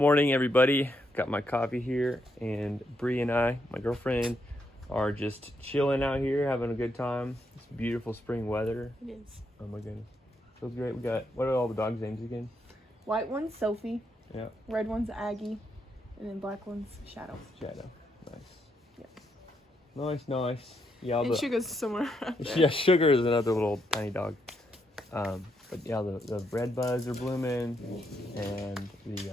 Morning, everybody. Got my coffee here, and Brie and I, my girlfriend, are just chilling out here, having a good time. It's beautiful spring weather. It is. Oh my goodness, feels great. We got, what are all the dogs' names again? White one's Sophie. Yeah. Red one's Aggie, and then black one's Shadow. Shadow. Nice. Yeah. Nice. Yeah. And Sugar's somewhere out there. Yeah, Sugar is another little tiny dog. But yeah, the red buds are blooming, and the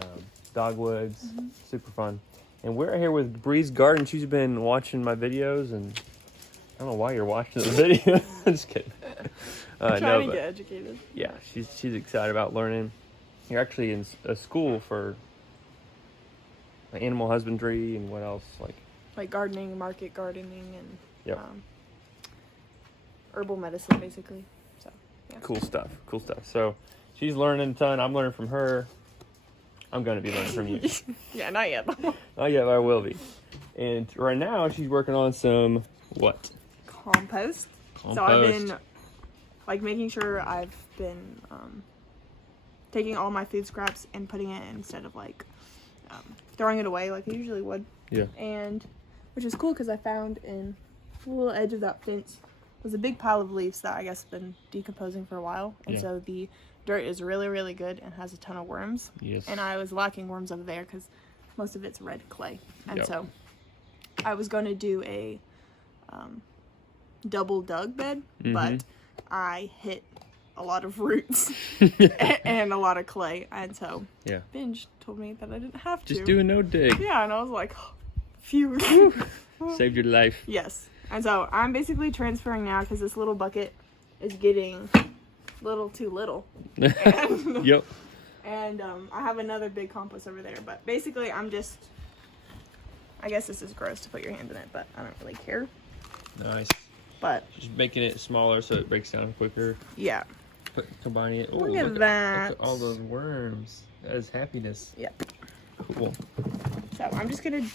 dogwoods, super fun. And we're here with Brie's garden. She's been watching my videos, and I don't know why you're watching the video. I'm just kidding. Trying to get educated. Yeah, she's excited about learning. You're actually in a school for animal husbandry and what else, like gardening, market gardening, and Yep. herbal medicine, basically. So yeah. Cool stuff. So she's learning a ton. I'm learning from her. I'm going to be learning from you. Yeah, not yet. Not yet, but I will be. And right now, she's working on some what? Compost. So I've been making sure I've been taking all my food scraps and putting it instead of throwing it away like I usually would. Yeah. And which is cool because I found in the little edge of that fence was a big pile of leaves that I guess have been decomposing for a while. And so the dirt is really, really good and has a ton of worms. Yes. And I was lacking worms over there because most of it's red clay. And so I was going to do a double dug bed, but I hit a lot of roots and a lot of clay. And so Benj told me that I didn't have to. Just do a no dig. Yeah, and I was like, oh, phew. Saved your life. Yes. And so I'm basically transferring now because this little bucket is getting a little too little. And, Yep. And I have another big compost over there. But basically I guess this is gross to put your hand in it, but I don't really care. Nice. But just making it smaller so it breaks down quicker. Yeah. Combining it. Look at that. Look at all those worms. That is happiness. Yep. Cool. So I'm just going to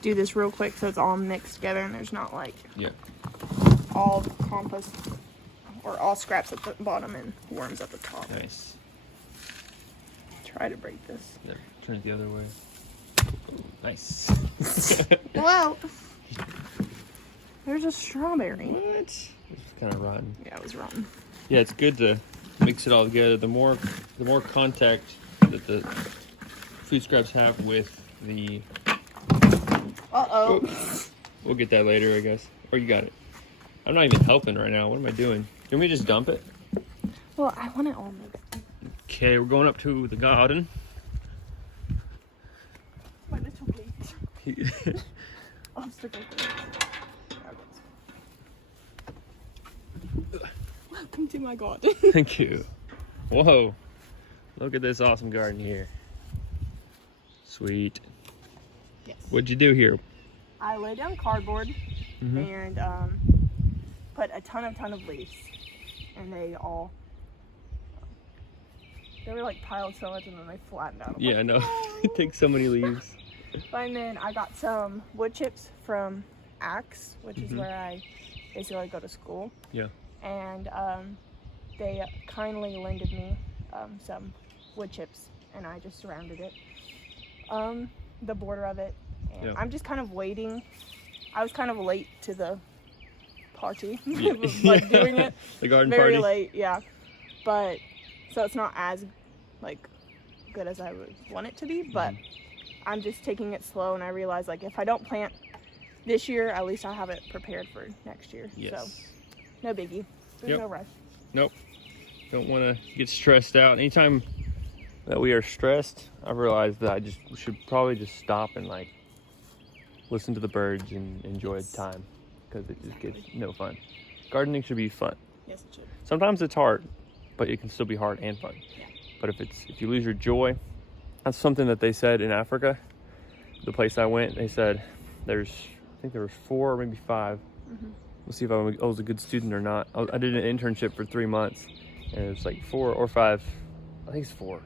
do this real quick so it's all mixed together and there's not all compost or all scraps at the bottom and worms at the top. Nice. Try to break this. Yeah, turn it the other way. Nice. Wow. There's a strawberry. What? It's kind of rotten. Yeah, it was rotten. Yeah, it's good to mix it all together. The more contact that the food scraps have with the... Uh-oh. We'll get that later, I guess. Or you got it. I'm not even helping right now. What am I doing? You want me to just dump it? Well, I want it all mixed. Okay, we're going up to the garden. My little plate. I'll stick it there. Welcome to my garden. Thank you. Whoa. Look at this awesome garden here. Sweet. Yes. What'd you do here? I laid down cardboard and put a ton of leaves. And they were like piled so much and then they flattened out. Yeah, I know. It takes so many leaves. And then I got some wood chips from Axe, which is where I basically go to school. Yeah. And they kindly lended me some wood chips, and I just surrounded it, the border of it. And I'm just kind of waiting. I was kind of late to the party, doing it. The garden very party. Late, yeah. But so it's not as good as I would want it to be, but I'm just taking it slow, and I realize if I don't plant this year, at least I have it prepared for next year. Yes. So no biggie. There's no rush. Nope. Don't want to get stressed out. Anytime that we are stressed, I've realized that we should probably just stop and listen to the birds and enjoy the time, because it just gets no fun. Gardening should be fun. Yes, it should. Sometimes it's hard, but it can still be hard and fun. Yeah. But if you lose your joy, that's something that they said in Africa. The place I went, they said I think there was 4 or maybe 5. We'll see if I was a good student or not. I did an internship for 3 months, and it was 4 or 5, I think it's 4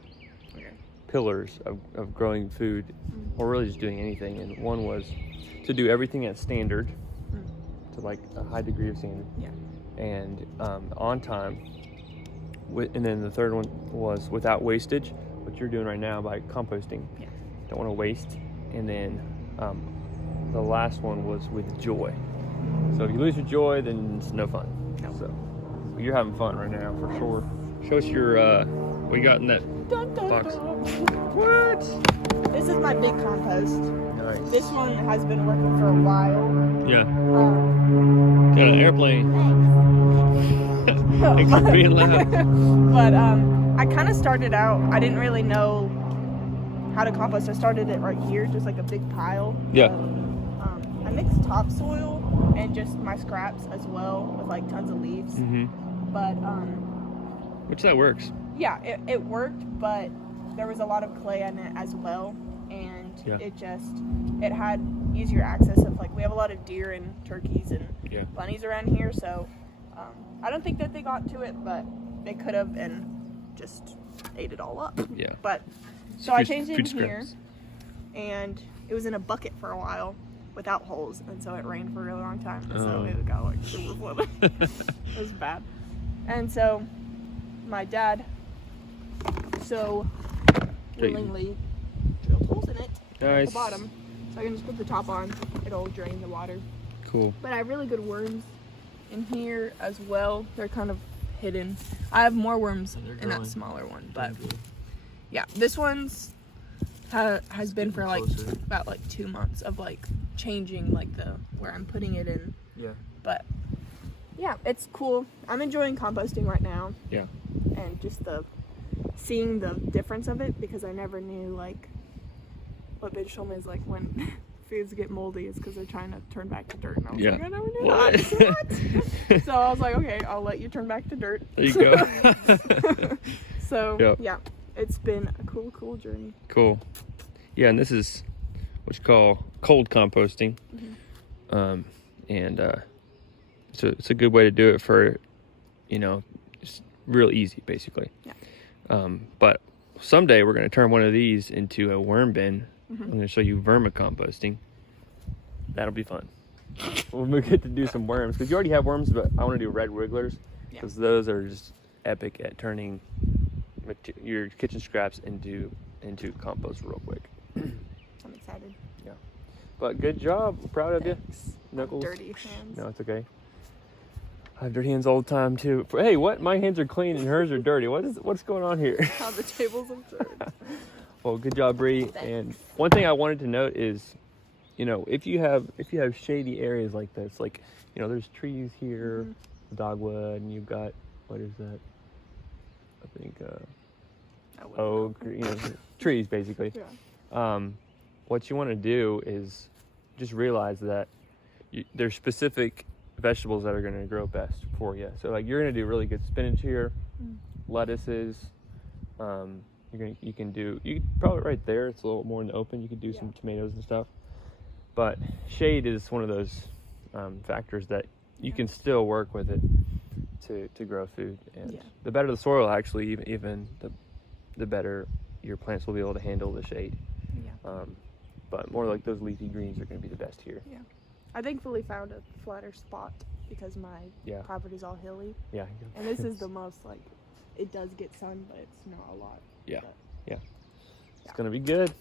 pillars of growing food, or really just doing anything. And one was to do everything at standard, to a high degree of standard. Yeah. And on time. And then the third one was without wastage, what you're doing right now by composting. Yeah. Don't want to waste. And then the last one was with joy. So if you lose your joy, then it's no fun. No. So you're having fun right now for sure. Show us your what you got in that box. What? This is my big compost. Nice. This one has been working for a while. Yeah. Got an airplane. Thanks for being loud. But I kind of started out, I didn't really know how to compost. I started it right here, just like a big pile. Yeah. I mixed topsoil and just my scraps as well with like tons of leaves. Mm-hmm. But Which that works. yeah, it worked, but there was a lot of clay in it as well, and it had easier access of like, we have a lot of deer and turkeys and bunnies around here, so I don't think that they got to it, but they could have and just ate it all up. Yeah. But so I changed it in here, and it was in a bucket for a while without holes, and so it rained for a really long time, and so it got like super flooded. It was bad. And so my dad so willingly drilled holes in it at the bottom, so I can just put the top on. It'll drain the water. Cool. But I have really good worms in here as well. They're kind of hidden. I have more worms in that smaller one, but yeah, this one's has been for like about like 2 months of like changing like the where I'm putting it in. Yeah. But yeah, it's cool. I'm enjoying composting right now. Yeah. And just seeing the difference of it, because I never knew like what Benj told me is like when foods get moldy is because they're trying to turn back to dirt. And I was like, I never knew that. What? So I was like, okay, I'll let you turn back to dirt. There you go. So yeah, it's been a cool journey. Cool. Yeah, and this is what you call cold composting. Mm-hmm. So it's a good way to do it for, it's real easy basically. Yeah. But someday we're going to turn one of these into a worm bin. Mm-hmm. I'm going to show you vermicomposting. That'll be fun. We'll get to do some worms, because you already have worms, but I want to do red wigglers, because those are just epic at turning your kitchen scraps into compost real quick. I'm excited. Yeah. But good job. Proud of you. Knuckles. Dirty hands. No, it's okay. I have dirty hands all the time too. Hey, what? My hands are clean and hers are dirty. What's going on here? How the tables have turned. Well, good job, Brie. Thanks. And one thing I wanted to note is, if you have shady areas like this, like, there's trees here, dogwood, and you've got, what is that? I think oak, trees basically. Yeah. What you want to do is just realize that there's specific vegetables that are going to grow best for you. So like, you're going to do really good spinach here, lettuces. You can probably right there, it's a little more in the open, you could do some tomatoes and stuff. But shade is one of those factors that you can still work with it to grow food. And the better the soil, actually, even the better your plants will be able to handle the shade. Yeah. But more like those leafy greens are going to be the best here. Yeah. I thankfully found a flatter spot because my property's all hilly. Yeah. And this is the most, like, it does get sun, but it's not a lot. Yeah. Yeah. It's going to be good.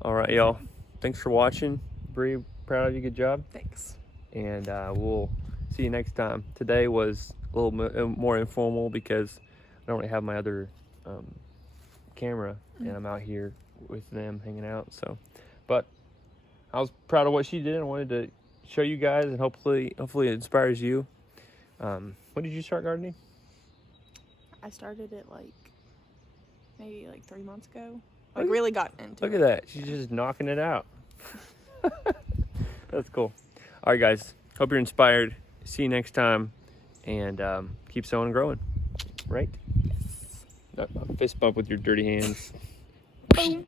All right, y'all. Thanks for watching. Brie, proud of you. Good job. Thanks. And we'll see you next time. Today was a little more informal because I don't really have my other camera, and I'm out here with them hanging out. So, but I was proud of what she did. I wanted to show you guys, and hopefully it inspires you. When did you start gardening? I started it maybe 3 months ago. Really got into it. Look at that. She's just knocking it out. That's cool. All right, guys. Hope you're inspired. See you next time. And keep sowing and growing. Right? Yes. Fist bump with your dirty hands. Boom.